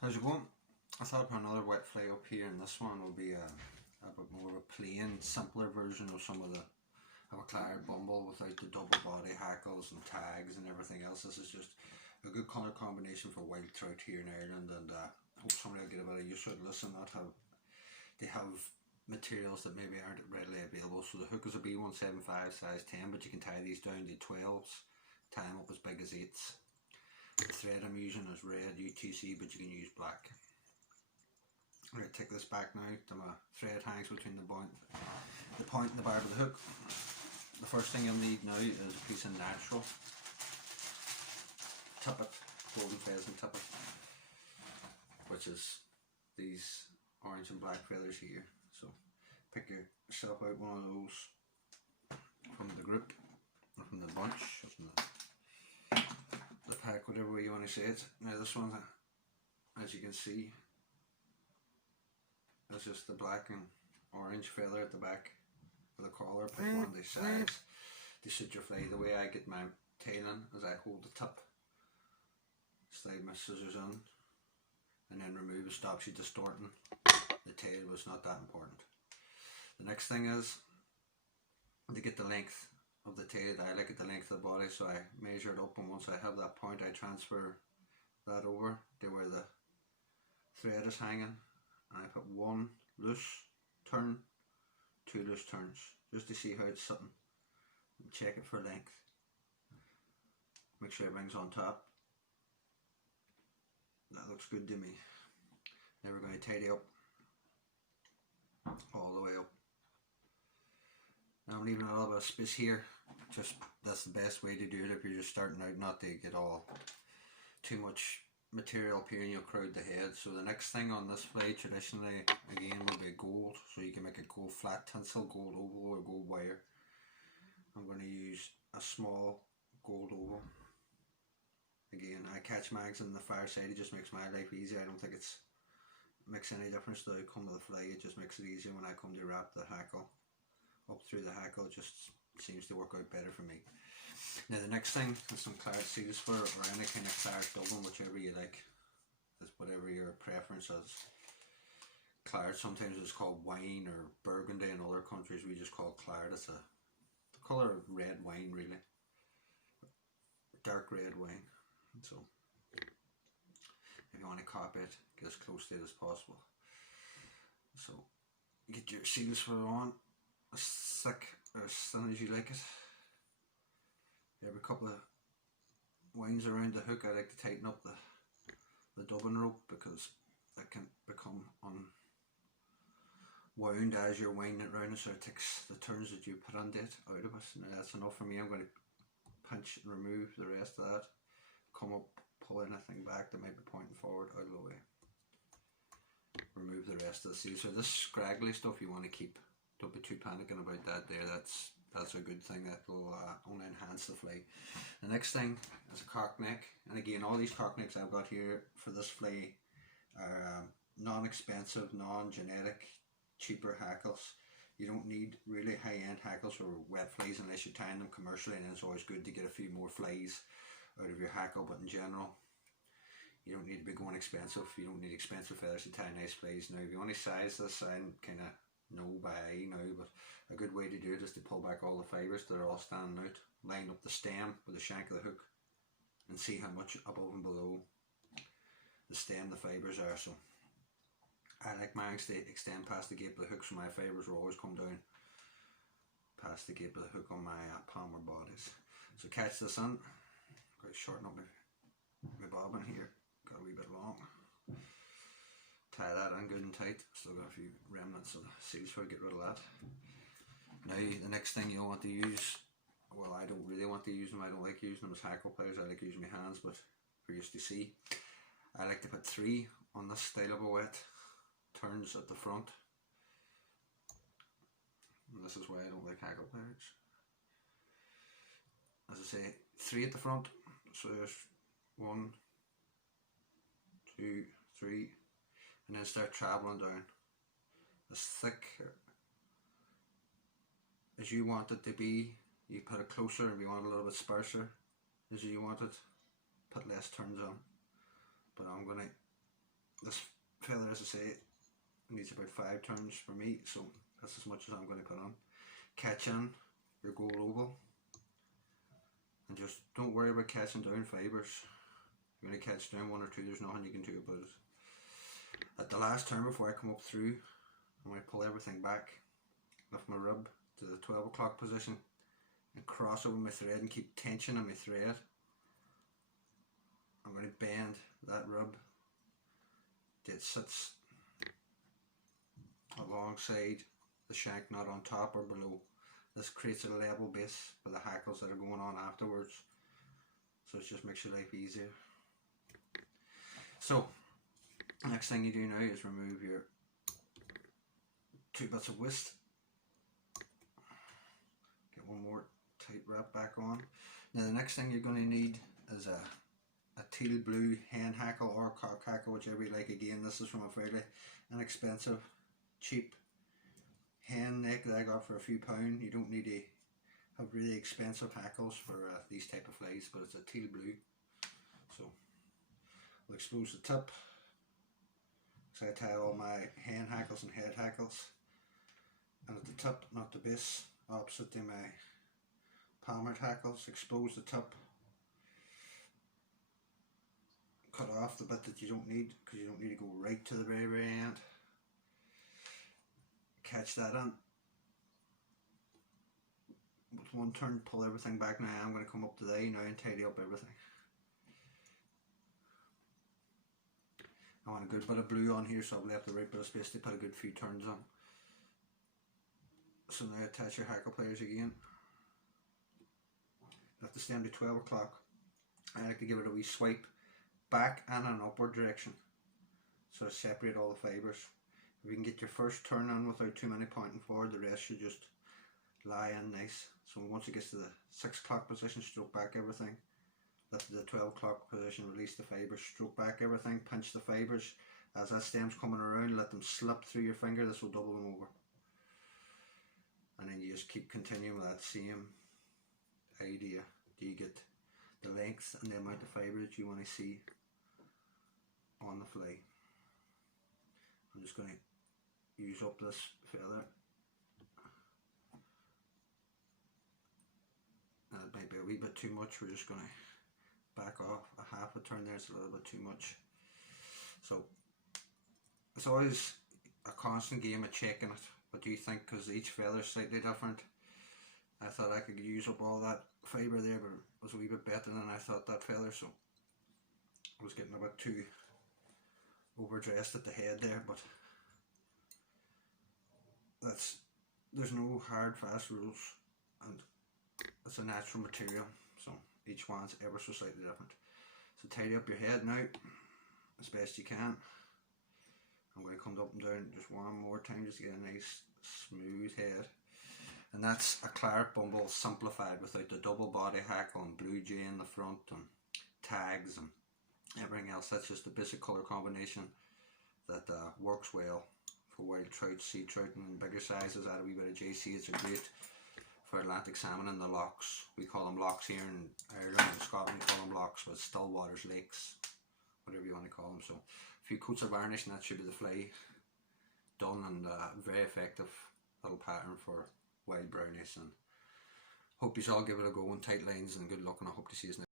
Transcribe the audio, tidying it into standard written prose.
How's it going? I thought I'd put another wet fly up here, and this one will be a bit more of a plain, simpler version of some of the of a Claret bumble without the double body hackles and tags and everything else. This is just a good colour combination for wild trout here in Ireland, and hope somebody will get a bit of use out of this and not have they have materials that maybe aren't readily available. So the hook is a B175 size 10, but you can tie these down to 12s, tie them up as big as 8s. The thread I'm using is red UTC, but you can use black. I'm going to take this back now to my thread hangs between the point and the barb of the hook. The first thing you'll need now is a piece of natural tippet, golden pheasant tippet, which is these orange and black feathers here. So pick yourself out one of those from the group, or from the bunch, or from the pack, whatever way you want to say it. Now this one, as you can see, is just the black and orange feather at the back of the collar. Pick one of these sides to suit your fly. The way I get my tailing is I hold the tip, slide my scissors in, and then remove it. Stops you distorting the tail, but it's not that important. The next thing is to get the length of the tail. I like at the length of the body, so I measure it up, and once I have that point, I transfer that over to where the thread is hanging, and I put one loose turn, two loose turns, just to see how it's sitting, and check it for length. Make sure everything's on top. That looks good to me. Now we're going to tidy up all the way up. Now I'm leaving a little bit of space here. Just that's the best way to do it if you're just starting out, not to get all too much material up here and you'll crowd the head. So the next thing on this fly traditionally again will be gold, so you can make a gold flat tinsel, gold oval, or gold wire. I'm going to use a small gold oval. Again, I catch mags on the far side. It just makes my life easy. I don't think it makes any difference to the outcome of the fly. It just makes it easier when I come to wrap the hackle up through the hackle. It just seems to work out better for me. Now the next thing is some Claret seals for it, or any kind of Claret Dublin, whichever you like. It's whatever your preference is. Claret sometimes is called wine or burgundy. In other countries we just call Claret. It's the colour of red wine, really. Dark red wine. So if you want to copy it, get as close to it as possible. So get your seals for on as thick or as thin as you like it. Every couple of winds around the hook I like to tighten up the dubbing rope, because it can become unwound as you're winding it round, so it takes the turns that you put into it out of it. Now that's enough for me. I'm going to pinch and remove the rest of that. Come up, pull anything back that might be pointing forward out of the way. Remove the rest of the seal. So this scraggly stuff you want to keep. Don't be too panicking about that there. That's a good thing. That will only enhance the fly. The next thing is a cock neck, and again all these cock necks I've got here for this fly are non-expensive, non-genetic, cheaper hackles. You don't need really high-end hackles for wet flies unless you're tying them commercially, and it's always good to get a few more flies out of your hackle, but in general you don't need to be going expensive. You don't need expensive feathers to tie nice flies. Now if you want to size this, I kind of know by eye now, but a good way to do it is to pull back all the fibres that are all standing out, line up the stem with the shank of the hook, and see how much above and below the stem the fibres are. So I like mine to extend past the gape of the hook, so my fibres will always come down past the gape of the hook on my palmer bodies. So catch this in. Got to shorten up my bobbin here, got a wee bit long. Tie that in good and tight. Still got a few remnants of the seals for get rid of that. Now the next thing you'll want to use, well I don't really want to use them, I don't like using them as hackle pliers, I like using my hands, but for you to see, I like to put 3 on this style of a wet turns at the front. And this is why I don't like hackle pliers. As I say, 3 at the front, so there's 1, 2, 3, and then start travelling down as thick as you want it to be. You put it closer. If you want a little bit sparser as you want it, put less turns on. But I'm going to this feather, as I say, needs about 5 turns for me, so that's as much as I'm going to put on. Catch in your gold oval, and just don't worry about catching down fibres. You're going to catch down 1 or 2, there's nothing you can do about it. At the last turn before I come up through, I'm going to pull everything back, lift my rib to the 12 o'clock position and cross over my thread and keep tension on my thread. I'm going to bend that rib till it sits alongside the shank, not on top or below. This creates a level base for the hackles that are going on afterwards, so it just makes your life easier. So next thing you do now is remove your 2 bits of waste. Get one more tight wrap back on. Now the next thing you're going to need is a teal blue hen hackle or cock hackle, whichever you like. Again, this is from a fairly inexpensive, cheap hen neck that I got for a few pound. You don't need to have really expensive hackles for these type of flies, but it's a teal blue. So we'll expose the tip. So I tie all my hen hackles and head hackles, and at the tip, not the base, opposite to my palmered hackles. Expose the tip, cut off the bit that you don't need, because you don't need to go right to the very end. Catch that in. With one turn, pull everything back. Now I'm going to come up to the eye now and tidy up everything. I want a good bit of blue on here, so I've left the right bit of space to put a good few turns on. So now attach your hackle pliers again. You have to stand to 12 o'clock. I like to give it a wee swipe back and an upward direction, so to separate all the fibres. If you can get your first turn on without too many pointing forward, the rest should just lie in nice. So once it gets to the 6 o'clock position, stroke back everything. Lift to the 12 o'clock position, release the fibres, stroke back everything, pinch the fibres. As that stem's coming around, let them slip through your finger. This will double them over. And then you just keep continuing with that same idea. Do you get the length and the amount of fibre that you want to see on the fly? I'm just going to use up this feather. That might be a wee bit too much. We're just going to back off a half a turn there. It's a little bit too much. So it's always a constant game of checking it. What do you think? Because each feather is slightly different. I thought I could use up all that fibre there, but it was a wee bit better than I thought that feather, so I was getting a bit too overdressed at the head there. But there's no hard fast rules, and it's a natural material, so each one's ever so slightly different. So tidy up your head now as best you can. I'm going to come up and down just one more time just to get a nice smooth head. And that's a Claret bumble simplified, without the double body hackle and blue jay in the front and tags and everything else. That's just the basic colour combination that works well for wild trout, sea trout, and bigger sizes. Add a wee bit of JC. It's a great for Atlantic salmon in the lochs. We call them lochs here in Ireland and Scotland. We call them lochs, but still waters, lakes, whatever you want to call them. So a few coats of varnish and that should be the fly done, and very effective little pattern for wild brownies. And hope you all give it a go, and tight lines, and good luck, and I hope to see you next.